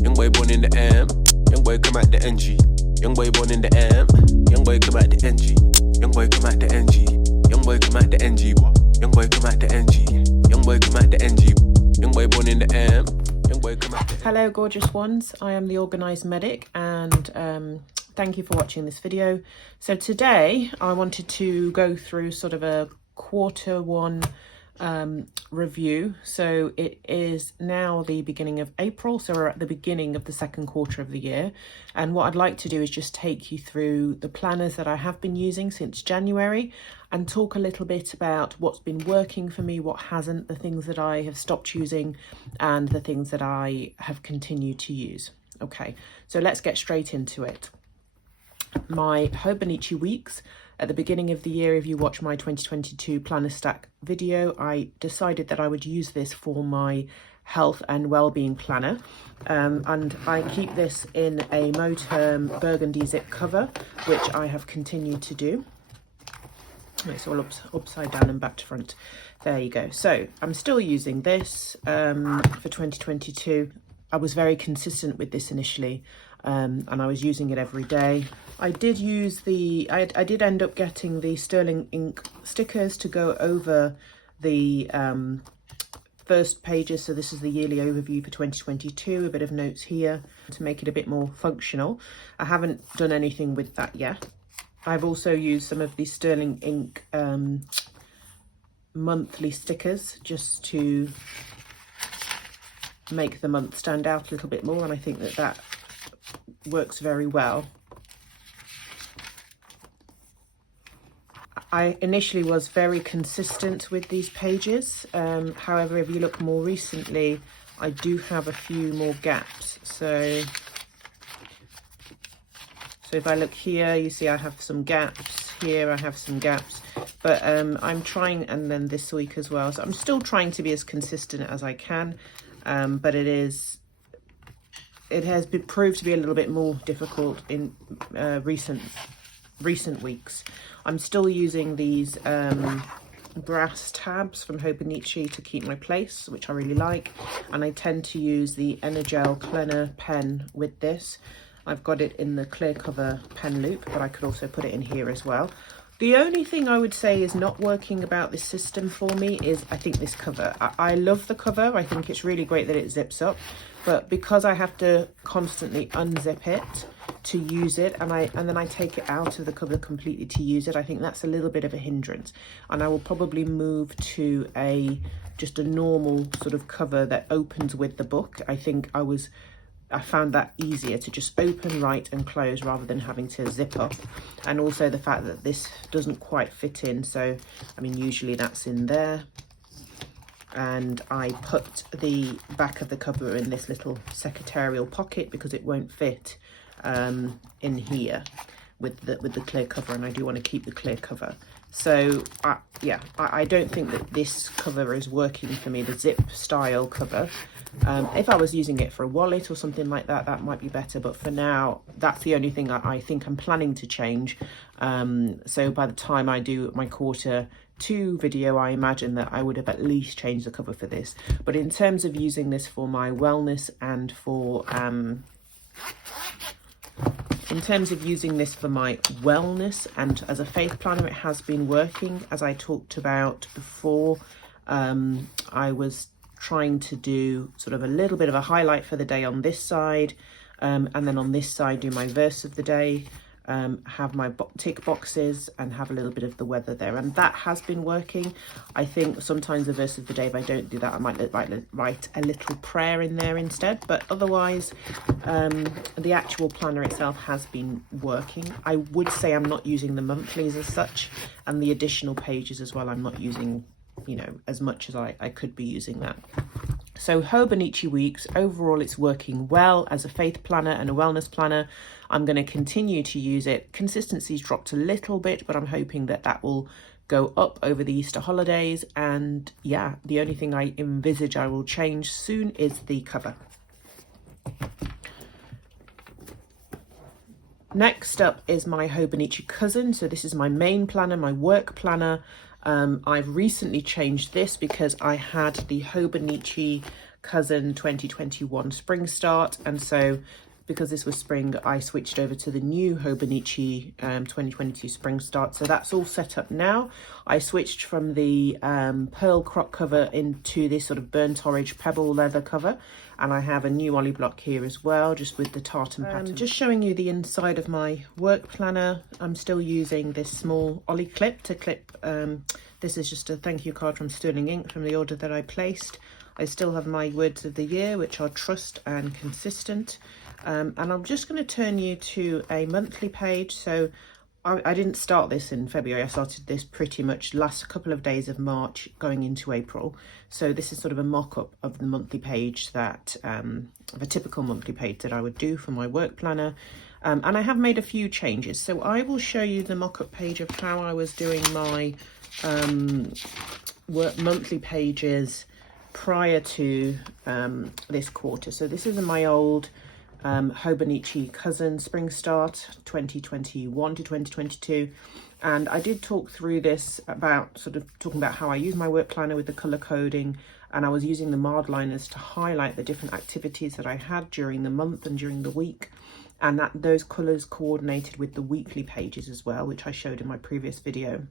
Young boy born in the M. Young boy come out the NG. Young boy born in the M. Young boy come out the NG. Young boy come out the NG. Young boy come out the NG. Young boy come out the NG. Young boy come out the NG. Young boy born in the M. Young boy come out the. Hello gorgeous ones, I am the Organised medic, and thank you for watching this video. So today I wanted to go through sort of a quarter one review. So it is now the beginning of April, so we're at the beginning of the second quarter of the year, and what I'd like to do is just take you through the planners that I have been using since January and talk a little bit about what's been working for me, what hasn't, the things that I have stopped using and the things that I have continued to use. Okay, so let's get straight into it. My Hobonichi weeks. At the beginning of the year, if you watch my 2022 planner stack video, I decided that I would use this for my health and well-being planner, and I keep this in a Moterm burgundy zip cover, which I have continued to do. It's all upside down and back to front. There you go. So I'm still using this for 2022. I was very consistent with this initially, and I was using it every day. I did use I did end up getting the sterling ink stickers to go over the first pages. So this is the yearly overview for 2022, a bit of notes here to make it a bit more functional. I haven't done anything with that yet. I've also used some of the sterling ink monthly stickers just to make the month stand out a little bit more, and I think that that works very well. I initially was very consistent with these pages, however, if you look more recently, I do have a few more gaps. So if I look here, you see I have some gaps. Here I have some gaps, but I'm trying, and then this week as well. So I'm still trying to be as consistent as I can, but it has been proved to be a little bit more difficult in recent weeks. I'm still using these brass tabs from Hobonichi to keep my place, which I really like, and I tend to use the Energel Cleaner pen with this. I've got it in the clear cover pen loop, but I could also put it in here as well. The only thing I would say is not working about this system for me is, I think, this cover. I love the cover. I think it's really great that it zips up, but because I have to constantly unzip it to use it, and then I take it out of the cover completely to use it, I think that's a little bit of a hindrance, and I will probably move to just a normal sort of cover that opens with the book. I think I found that easier to just open, write and close rather than having to zip up. And also the fact that this doesn't quite fit in, so I mean usually that's in there, and I put the back of the cover in this little secretarial pocket because it won't fit in here with the clear cover, and I do want to keep the clear cover. So yeah, I don't think that this cover is working for me, the zip style cover. If I was using it for a wallet or something like that, that might be better, but for now that's the only thing I think I'm planning to change. So by the time I do my quarter 2 video, I imagine that I would have at least changed the cover for this. But in terms of using this for my wellness and for as a faith planner, it has been working. As I talked about before, I was trying to do sort of a little bit of a highlight for the day on this side, and then on this side do my verse of the day, have my tick boxes and have a little bit of the weather there, and that has been working. I think sometimes the verse of the day, if I don't do that, I might write a little prayer in there instead, but otherwise the actual planner itself has been working. I would say I'm not using the monthlies as such, and the additional pages as well, I'm not using, you know, as much as I could be using that. So Hobonichi weeks, overall it's working well as a faith planner and a wellness planner. I'm going to continue to use it. Consistency's dropped a little bit, but I'm hoping that that will go up over the Easter holidays. And yeah, the only thing I envisage I will change soon is the cover. Next up is my Hobonichi cousin. So this is my main planner, my work planner. I've recently changed this because I had the Hobonichi Cousin 2021 Spring Start, and so because this was spring, I switched over to the new Hobonichi 2022 Spring Start. So that's all set up now. I switched from the pearl croc cover into this sort of burnt orange pebble leather cover. And I have a new ollie block here as well, just with the tartan pattern. Just showing you the inside of my work planner. I'm still using this small ollie clip to clip. This is just a thank you card from Sterling Ink from the order that I placed. I still have my words of the year, which are trust and consistent. And I'm just going to turn you to a monthly page. So I didn't start this in February. I started this pretty much last couple of days of March going into April. So this is sort of a mock-up of the monthly page that, of a typical monthly page that I would do for my work planner. And I have made a few changes. So I will show you the mock-up page of how I was doing my monthly pages prior to this quarter. So this is my old Hobonichi Cousin Spring Start 2021 to 2022, and I did talk through this about sort of talking about how I use my work planner with the color coding, and I was using the marred liners to highlight the different activities that I had during the month and during the week, and that those colors coordinated with the weekly pages as well, which I showed in my previous video.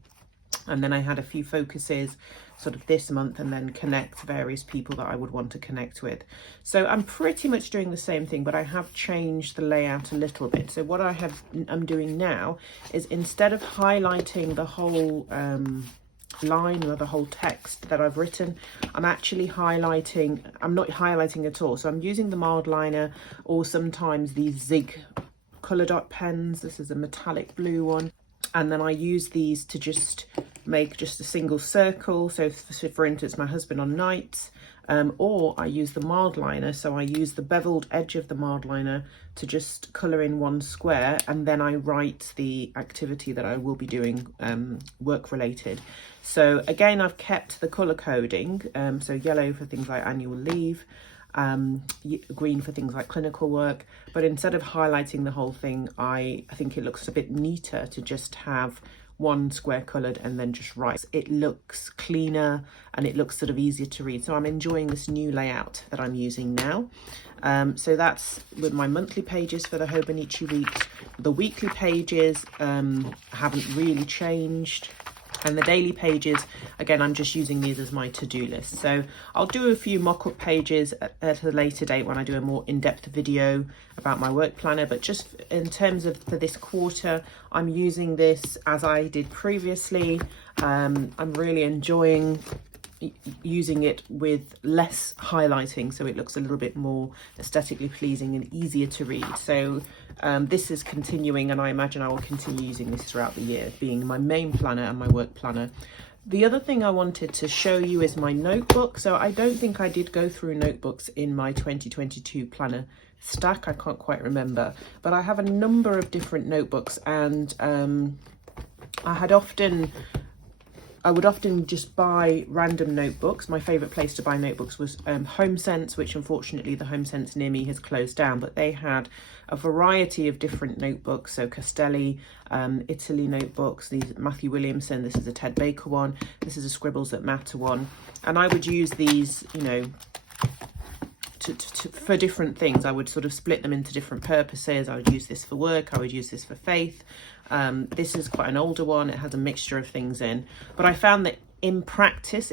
And then I had a few focuses sort of this month, and then connect various people that I would want to connect with. So I'm pretty much doing the same thing, but I have changed the layout a little bit. So what I'm doing now is, instead of highlighting the whole line or the whole text that I've written, I'm actually highlighting, I'm not highlighting at all. So I'm using the mild liner, or sometimes these Zig color dot pens. This is a metallic blue one. And then I use these to just make just a single circle. So for instance, my husband on nights, or I use the mild liner. So I use the beveled edge of the mild liner to just colour in one square, and then I write the activity that I will be doing work related. So again, I've kept the colour coding. So yellow for things like annual leave, green for things like clinical work, but instead of highlighting the whole thing, I think it looks a bit neater to just have one square coloured and then just write. It looks cleaner and it looks sort of easier to read. So I'm enjoying this new layout that I'm using now. So that's with my monthly pages for the Hobonichi week. The weekly pages haven't really changed. And the daily pages, again, I'm just using these as my to-do list. So I'll do a few mock-up pages at a later date when I do a more in-depth video about my work planner. But just in terms of for this quarter, I'm using this as I did previously. I'm really enjoying using it with less highlighting, so it looks a little bit more aesthetically pleasing and easier to read. So this is continuing, and I imagine I will continue using this throughout the year, being my main planner and my work planner. The other thing I wanted to show you is my notebook. So I don't think I did go through notebooks in my 2022 planner stack. I can't quite remember, but I have a number of different notebooks, and I would often just buy random notebooks. My favourite place to buy notebooks was HomeSense, which unfortunately the HomeSense near me has closed down, but they had a variety of different notebooks. So Castelli, Italy notebooks, these Matthew Williamson, this is a Ted Baker one, this is a Scribbles That Matter one. And I would use these, you know, for different things. I would sort of split them into different purposes. I would use this for work, I would use this for faith. This is quite an older one, it has a mixture of things in, but I found that in practice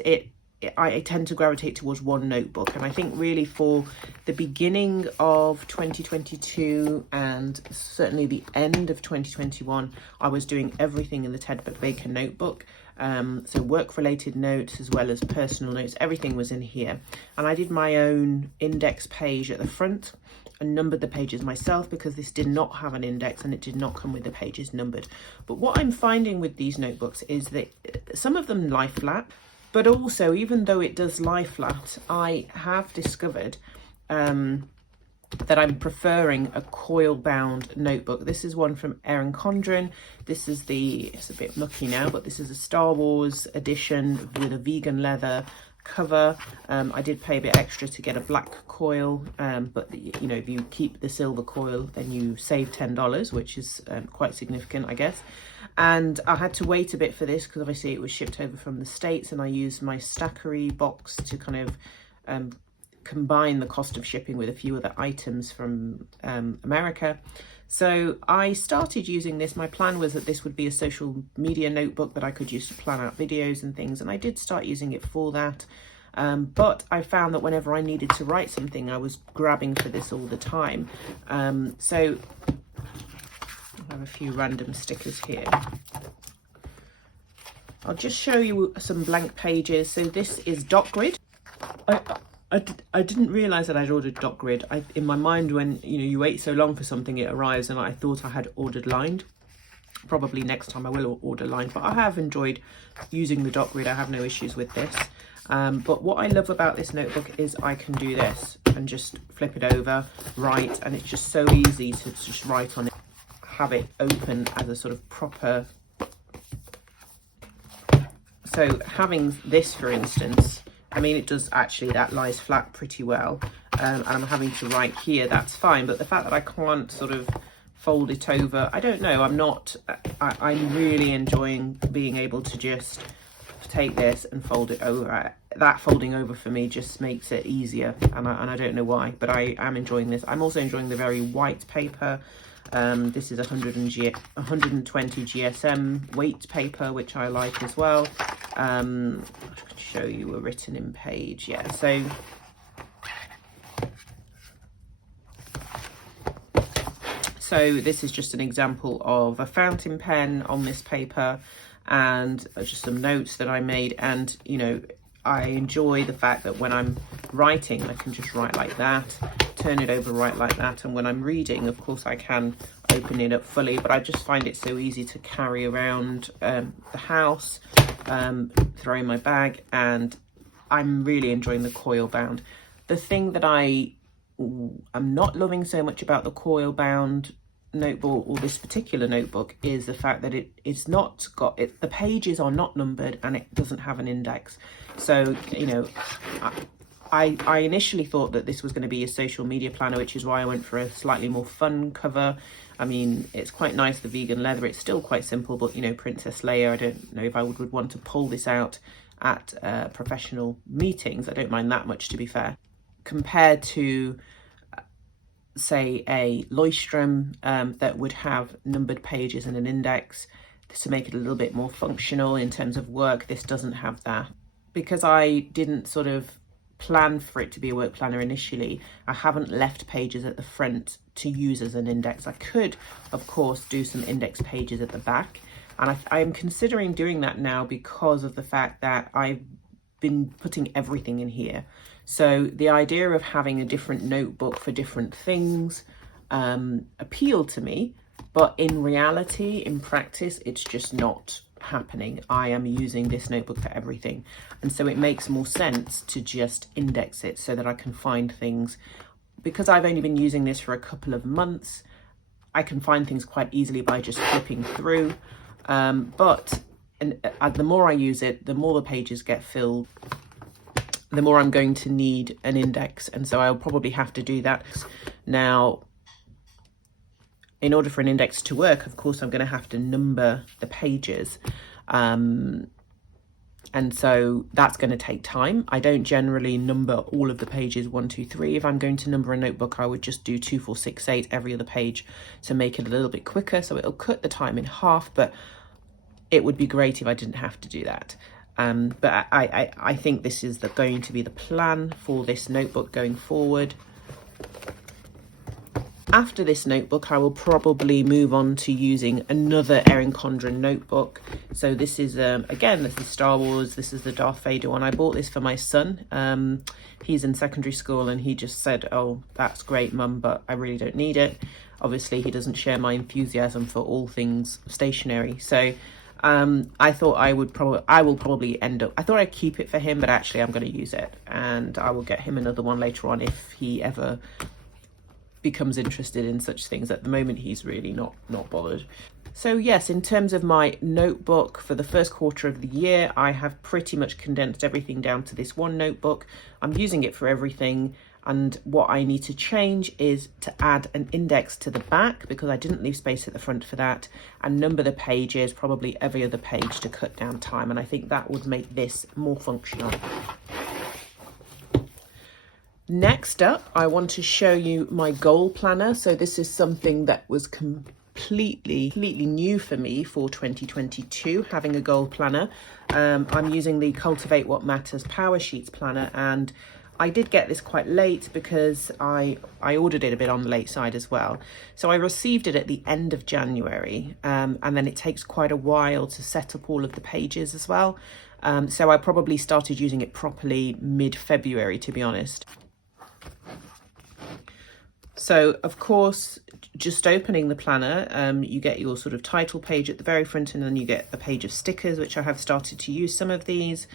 I tend to gravitate towards one notebook. And I think really for the beginning of 2022 and certainly the end of 2021, I was doing everything in the Ted Baker notebook. So work related notes as well as personal notes, everything was in here. And I did my own index page at the front and numbered the pages myself, because this did not have an index and it did not come with the pages numbered. But what I'm finding with these notebooks is that some of them lie flat, but also, even though it does lie flat, I have discovered that I'm preferring a coil bound notebook. This is one from Erin Condren. This is it's a bit mucky now, but this is a Star Wars edition with a vegan leather cover. I did pay a bit extra to get a black coil, but you know, if you keep the silver coil, then you save $10, which is quite significant, I guess. And I had to wait a bit for this because obviously it was shipped over from the States, and I used my Stackery box to kind of combine the cost of shipping with a few other items from America. So I started using this. My plan was that this would be a social media notebook that I could use to plan out videos and things, and I did start using it for that. But I found that whenever I needed to write something, I was grabbing for this all the time. So I have a few random stickers here. I'll just show you some blank pages. So this is dot grid. I didn't realise that I'd ordered dot grid. In my mind, when you wait so long for something, it arrives, and I thought I had ordered lined. Probably next time I will order lined, but I have enjoyed using the dot grid. I have no issues with this. But what I love about this notebook is I can do this and just flip it over, write, and it's just so easy to just write on it, have it open as a sort of proper. So having this, for instance, I mean, it does actually, that lies flat pretty well, and I'm having to write here, that's fine, but the fact that I can't sort of fold it over, I don't know, I'm really enjoying being able to just take this and fold it over. That folding over for me just makes it easier, and I don't know why, but I am enjoying this. I'm also enjoying the very white paper. This is 120 GSM weight paper, which I like as well. I'll show you a written in page. Yeah, so this is just an example of a fountain pen on this paper, and just some notes that I made. And I enjoy the fact that when I'm writing, I can just write like that, turn it over, write like that, and when I'm reading, of course, I can open it up fully, but I just find it so easy to carry around the house, throw in my bag, and I'm really enjoying the coil bound. The thing that I'm not loving so much about the coil bound notebook, or this particular notebook, is the fact that it's not got it, the pages are not numbered, and it doesn't have an index. So I initially thought that this was going to be a social media planner, which is why I went for a slightly more fun cover. I mean, it's quite nice, the vegan leather. It's still quite simple, but Princess Leia, I don't know if I would want to pull this out at professional meetings. I don't mind that much, to be fair, compared to say a Leuchtturm that would have numbered pages and an index to make it a little bit more functional in terms of work. This doesn't have that. Because I didn't sort of plan for it to be a work planner initially, I haven't left pages at the front to use as an index. I could, of course, do some index pages at the back, and I am considering doing that now because of the fact that I've been putting everything in here. So the idea of having a different notebook for different things appealed to me, but in reality, in practice, it's just not happening. I am using this notebook for everything, and so it makes more sense to just index it so that I can find things. Because I've only been using this for a couple of months, I can find things quite easily by just flipping through, but the more I use it, the more the pages get filled, the more I'm going to need an index, and so I'll probably have to do that. Now, in order for an index to work, of course, I'm going to have to number the pages. And so that's going to take time. I don't generally number all of the pages 1, 2, 3. If I'm going to number a notebook, I would just do 2, 4, 6, 8 every other page to make it a little bit quicker. So it'll cut the time in half, but it would be great if I didn't have to do that. But I think this is going to be the plan for this notebook going forward. After this notebook, I will probably move on to using another Erin Condren notebook. So this is, again, this is Star Wars. This is the Darth Vader one. I bought this for my son. He's in secondary school, and he just said, "Oh, that's great, Mum, but I really don't need it." Obviously, he doesn't share my enthusiasm for all things stationery. So I thought I will probably end up, I thought I'd keep it for him, but actually I'm going to use it, and I will get him another one later on if he ever becomes interested in such things. At the moment, he's really not bothered. So yes, in terms of my notebook for the first quarter of the year, I have pretty much condensed everything down to this one notebook. I'm using it for everything, and what I need to change is to add an index to the back, because I didn't leave space at the front for that, and number the pages, probably every other page, to cut down time, and I think that would make this more functional. Next up, I want to show you my goal planner. So this is something that was completely new for me for 2022, having a goal planner. I'm using the Cultivate What Matters Power Sheets planner, and I did get this quite late because I ordered it a bit on the late side as well. So I received it at the end of January, and then it takes quite a while to set up all of the pages as well. So I probably started using it properly mid-February, to be honest. So, of course, just opening the planner, you get your sort of title page at the very front, and then you get a page of stickers, which I have started to use some of these.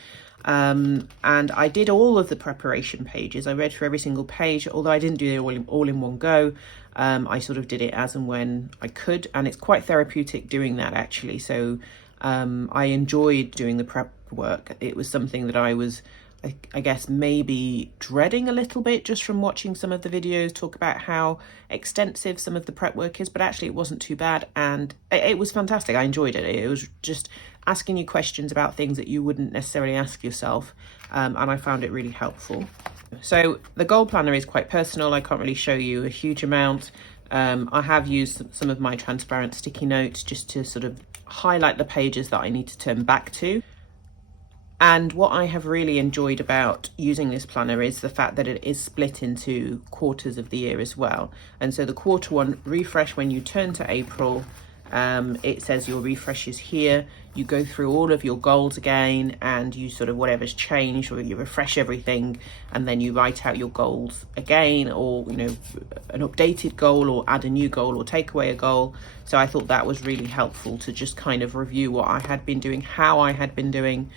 And I did all of the preparation pages. I read through every single page, although I didn't do it all in one go. I sort of did it as and when I could, and it's quite therapeutic doing that, actually. So I enjoyed doing the prep work. It was something that I was, I guess, maybe dreading a little bit just from watching some of the videos talk about how extensive some of the prep work is, but actually it wasn't too bad, and it was fantastic. I enjoyed it. It was just asking you questions about things that you wouldn't necessarily ask yourself, and I found it really helpful. So the goal planner is quite personal. I can't really show you a huge amount. I have used some of my transparent sticky notes just to sort of highlight the pages that I need to turn back to. And what I have really enjoyed about using this planner is the fact that it is split into quarters of the year as well. And so the quarter one refresh, when you turn to April, it says your refresh is here. You go through all of your goals again, and you sort of whatever's changed, or you refresh everything, and then you write out your goals again, or an updated goal, or add a new goal, or take away a goal. So I thought that was really helpful to just kind of review what I had been doing, how I had been doing,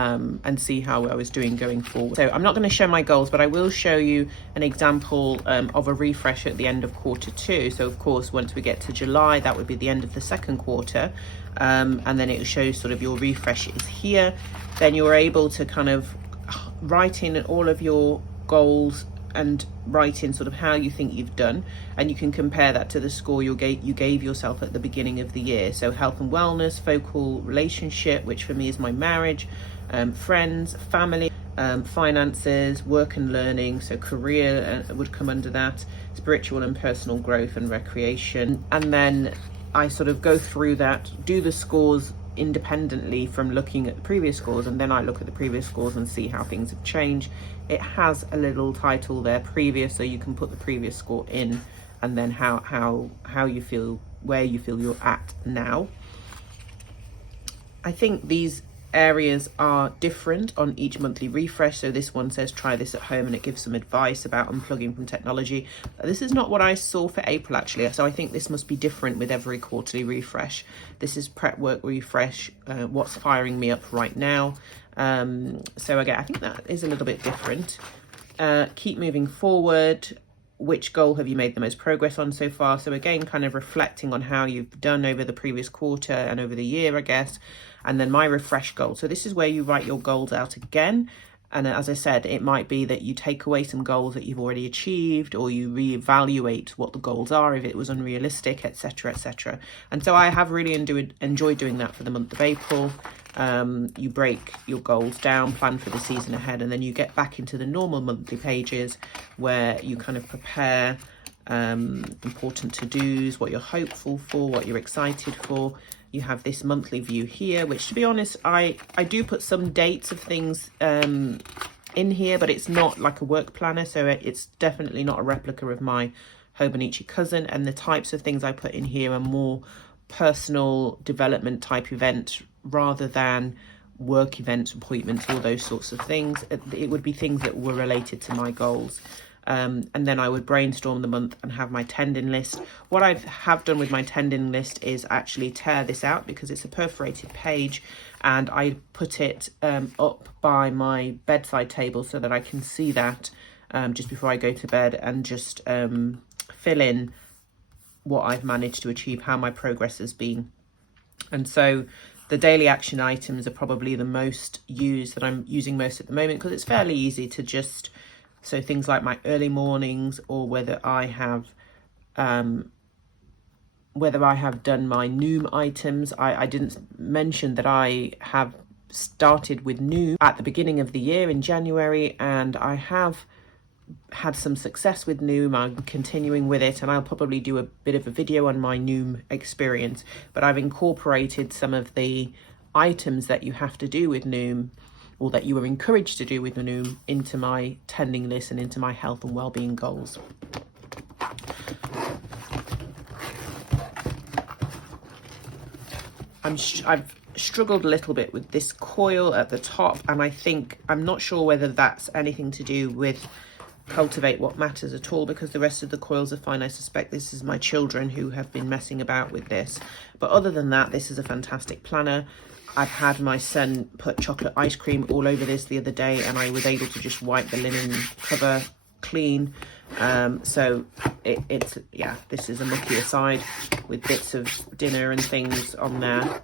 and see how I was doing going forward. So I'm not going to show my goals, but I will show you an example of a refresh at the end of quarter two. So of course, once we get to July, that would be the end of the second quarter, and then it shows sort of your refresh is here. Then you're able to kind of write in all of your goals and write in sort of how you think you've done, and you can compare that to the score you gave yourself at the beginning of the year. So health and wellness, focal relationship, which for me is my marriage, friends, family, finances, work and learning, so career would come under that, spiritual and personal growth, and recreation. And then I sort of go through that, do the scores independently from looking at the previous scores, and then I look at the previous scores and see how things have changed. It has a little title there, previous, so you can put the previous score in, and then how you feel, where you feel you're at now. I think these areas are different on each monthly refresh. So this one says try this at home, and it gives some advice about unplugging from technology. This is not what I saw for April, actually, so I think this must be different with every quarterly refresh. This is prep work refresh, what's firing me up right now. So again, I think that is a little bit different. Keep moving forward. Which goal have you made the most progress on so far? So again, kind of reflecting on how you've done over the previous quarter and over the year, I guess. And then my refresh goal. So this is where you write your goals out again. And as I said, it might be that you take away some goals that you've already achieved, or you reevaluate what the goals are if it was unrealistic, etc., etc. And so I have really enjoyed doing that for the month of April. You break your goals down, plan for the season ahead, and then you get back into the normal monthly pages where you kind of prepare important to-dos, what you're hopeful for, what you're excited for. You have this monthly view here, which, to be honest, I do put some dates of things in here, but it's not like a work planner, so it's definitely not a replica of my Hobonichi cousin. And the types of things I put in here are more personal development type events rather than work events, appointments, all those sorts of things. It would be things that were related to my goals. And then I would brainstorm the month and have my tendon list. What I have done with my tendon list is actually tear this out, because it's a perforated page, and I put it up by my bedside table so that I can see that just before I go to bed, and just fill in what I've managed to achieve, how my progress has been. And so the daily action items are probably the most used, that I'm using most at the moment, because it's fairly easy to just, so things like my early mornings, or whether I have done my Noom items. I didn't mention that I have started with Noom at the beginning of the year in January, and I have had some success with Noom. I'm continuing with it, and I'll probably do a bit of a video on my Noom experience, but I've incorporated some of the items that you have to do with Noom, or that you are encouraged to do with Noom, into my tending list and into my health and well-being goals. I've struggled a little bit with this coil at the top, and I'm not sure whether that's anything to do with Cultivate What Matters at all, because the rest of the coils are fine. I suspect this is my children who have been messing about with this, but other than that, this is a fantastic planner. I've had my son put chocolate ice cream all over this the other day, and I was able to just wipe the linen cover clean. So this is a mucky aside with bits of dinner and things on there,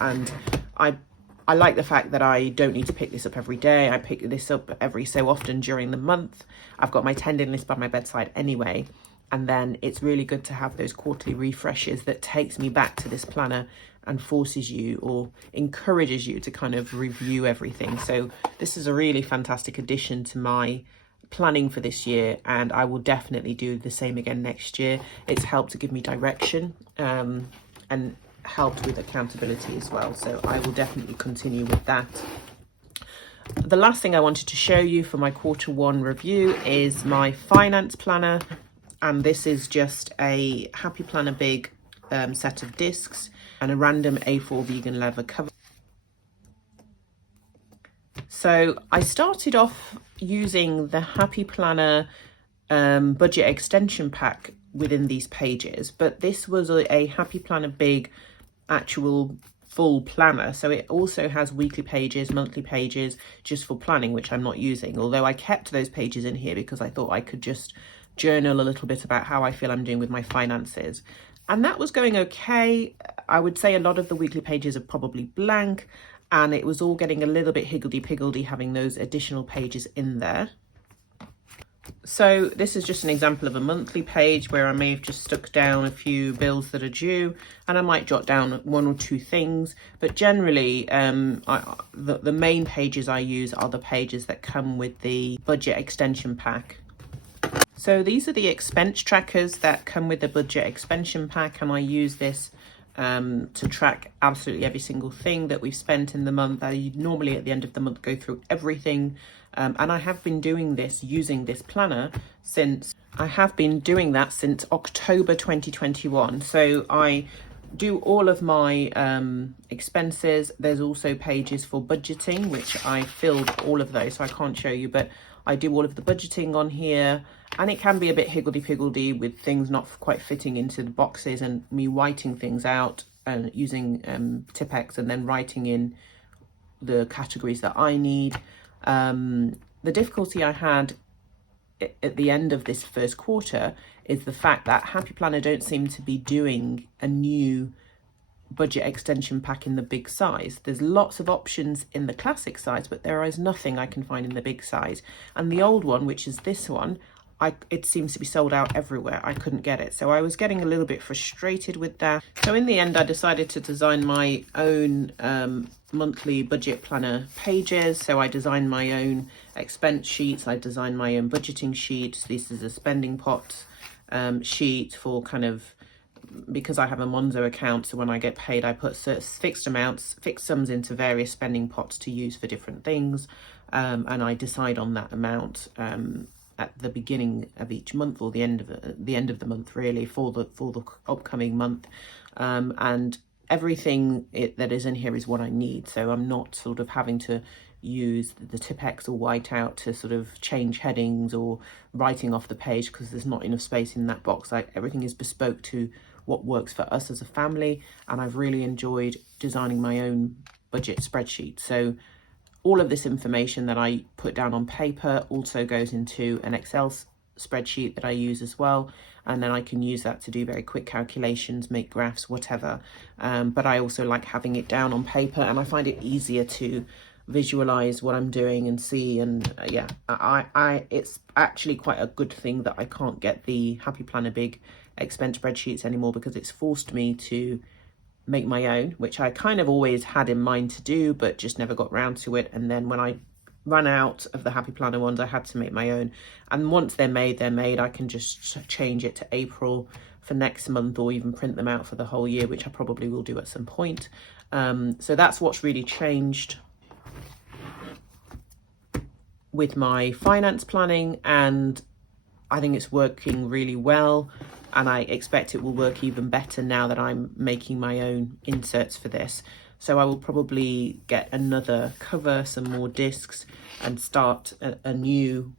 and I like the fact that I don't need to pick this up every day. I pick this up every so often during the month. I've got my tending list by my bedside anyway, and then it's really good to have those quarterly refreshes that takes me back to this planner and forces you or encourages you to kind of review everything. So this is a really fantastic addition to my planning for this year, and I will definitely do the same again next year. It's helped to give me direction and helped with accountability as well, so I will definitely continue with that. The last thing I wanted to show you for my Q1 review is my finance planner, and this is just a Happy Planner Big set of discs and a random A4 vegan leather cover. So I started off using the Happy Planner budget extension pack within these pages, but this was a Happy Planner Big actual full planner, so it also has weekly pages, monthly pages just for planning, which I'm not using, although I kept those pages in here because I thought I could just journal a little bit about how I feel I'm doing with my finances, and that was going okay. I would say a lot of the weekly pages are probably blank, and it was all getting a little bit higgledy-piggledy having those additional pages in there. So this is just an example of a monthly page where I may have just stuck down a few bills that are due, and I might jot down one or two things, but generally the main pages I use are the pages that come with the budget extension pack. So these are the expense trackers that come with the budget expansion pack, and I use this to track absolutely every single thing that we've spent in the month. I normally at the end of the month go through everything, and I have been doing this using this planner since October 2021. So I do all of my expenses. There's also pages for budgeting, which I filled all of those, so I can't show you, but I do all of the budgeting on here, and it can be a bit higgledy-piggledy with things not quite fitting into the boxes and me whiting things out and using Tipp-Ex and then writing in the categories that I need. The difficulty I had at the end of this first quarter is the fact that Happy Planner don't seem to be doing a new budget extension pack in the big size. There's lots of options in the classic size, but there is nothing I can find in the big size. And the old one, which is this one, it seems to be sold out everywhere. I couldn't get it. So I was getting a little bit frustrated with that. So in the end, I decided to design my own monthly budget planner pages. So I designed my own expense sheets. I designed my own budgeting sheets. This is a spending pot sheet for kind of, because I have a Monzo account, so when I get paid, I put fixed sums into various spending pots to use for different things, and I decide on that amount at the beginning of each month, or the end of the month, really, for the upcoming month, and everything that is in here is what I need. So I'm not sort of having to use the Tipp-Ex or whiteout to sort of change headings or writing off the page, because there's not enough space in that box. Everything is bespoke to what works for us as a family, and I've really enjoyed designing my own budget spreadsheet. So all of this information that I put down on paper also goes into an Excel spreadsheet that I use as well, and then I can use that to do very quick calculations, make graphs, whatever, but I also like having it down on paper, and I find it easier to visualize what I'm doing and see. And it's actually quite a good thing that I can't get the Happy Planner Big expense spreadsheets anymore, because it's forced me to make my own, which I kind of always had in mind to do, but just never got round to it. And then when I ran out of the Happy Planner ones. I had to make my own, and once they're made, I can just change it to April for next month, or even print them out for the whole year, which I probably will do at some point. So that's what's really changed with my finance planning, and I think it's working really well, and I expect it will work even better now that I'm making my own inserts for this. So I will probably get another cover, some more discs, and start a new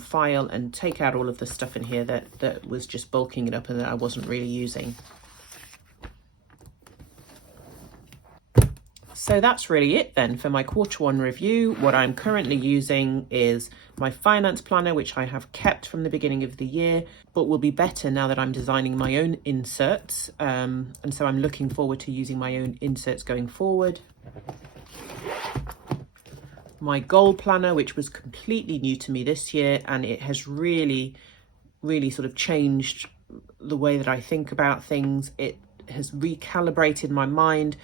file and take out all of the stuff in here that was just bulking it up and that I wasn't really using. So that's really it then for my Q1 review. What I'm currently using is my finance planner, which I have kept from the beginning of the year, but will be better now that I'm designing my own inserts. And so I'm looking forward to using my own inserts going forward. My goal planner, which was completely new to me this year, and it has really sort of changed the way that I think about things. It has recalibrated my mind,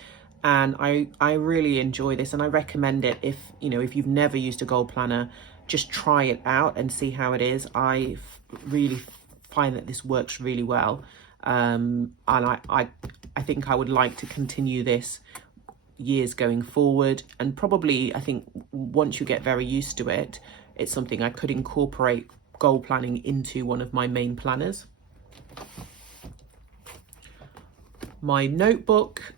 and I really enjoy this, and I recommend it. If you've never used a goal planner, just try it out and see how it is. I really find that this works really well, and I think I would like to continue this years going forward, and probably I think once you get very used to it, it's something I could incorporate goal planning into one of my main planners. My notebook,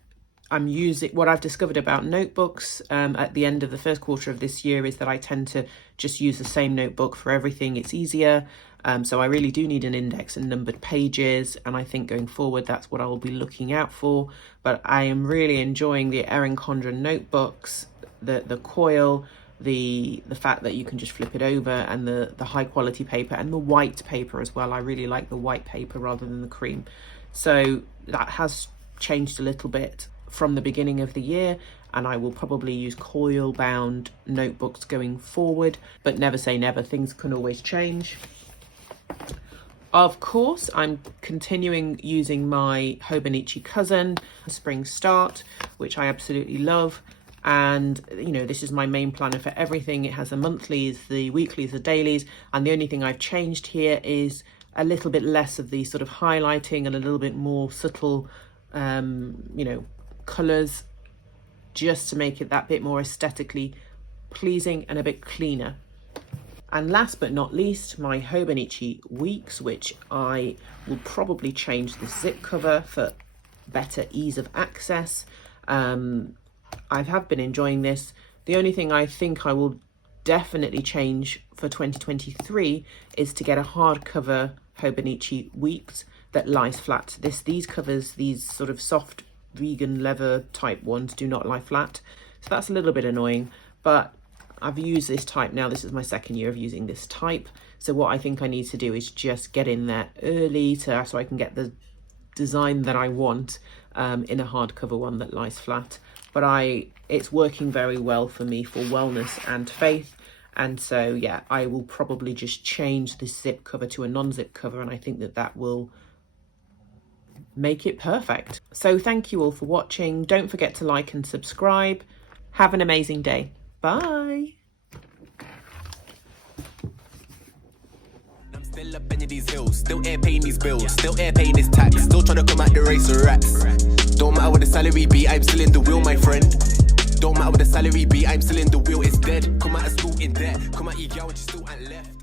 I'm using, what I've discovered about notebooks at the end of the first quarter of this year is that I tend to just use the same notebook for everything. It's easier. So I really do need an index and numbered pages, and I think going forward that's what I will be looking out for. But I am really enjoying the Erin Condren notebooks, the coil, the fact that you can just flip it over, and the high quality paper, and the white paper as well. I really like the white paper rather than the cream. So that has changed a little bit from the beginning of the year, and I will probably use coil bound notebooks going forward, but never say never, things can always change. Of course, I'm continuing using my Hobonichi Cousin Spring Start, which I absolutely love. And this is my main planner for everything. It has the monthlies, the weeklies, the dailies, and the only thing I've changed here is a little bit less of the sort of highlighting and a little bit more subtle colours, just to make it that bit more aesthetically pleasing and a bit cleaner. And last but not least, my Hobonichi Weeks, which I will probably change the zip cover for better ease of access. I have been enjoying this. The only thing I think I will definitely change for 2023 is to get a hardcover Hobonichi Weeks that lies flat. These covers, these sort of soft vegan leather type ones, do not lie flat, so that's a little bit annoying, but I've used this type now. This is my second year of using this type, so what I think I need to do is just get in there early so I can get the design that I want in a hardcover one that lies flat. But it's working very well for me for wellness and faith, and so yeah, I will probably just change this zip cover to a non-zip cover, and I think that will make it perfect. So thank you all for watching. Don't forget to like and subscribe. Have an amazing day. Bye. I'm still up in these hills, still air paying these bills, still air paying this tax, still trying to come out the race of rats. Don't matter what the salary be, I'm still in the wheel, my friend. Don't matter what the salary be, I'm still in the wheel, it's dead. Come out of school in debt, come out of your girl, you still ain't left.